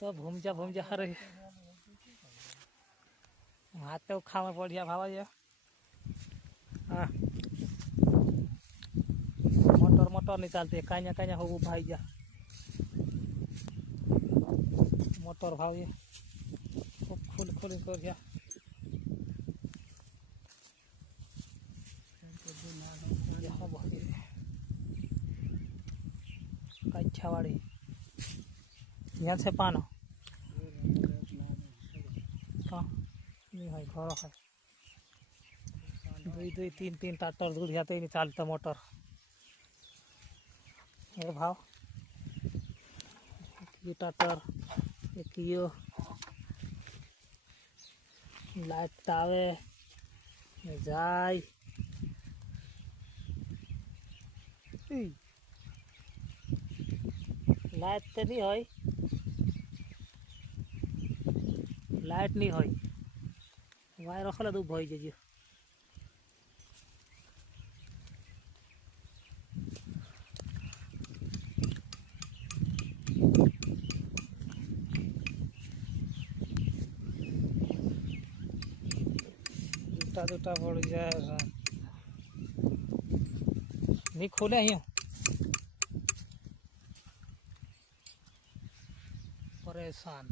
तो भूम जा रही हाथ तो खावा बढ़िया भावा जा हाँ मोटर मोटर नहीं चलती कहीं हो भाई जा मोटर भाव ये खूब खुल खुल कर जा छवाड़ी यहाँ से पानो नहीं है घर है दुई दुई तीन तीन ट्रैक्टर दूर जाते ही नहीं चलता मोटर ये भाव ये ट्रैक्टर एक यो लाइट तावे जाय लाइट तो नहीं है लाइट नहीं है वायर रखल तो भई जाइए दूटा दूटा पड़ जाए नहीं खोले ही परेशान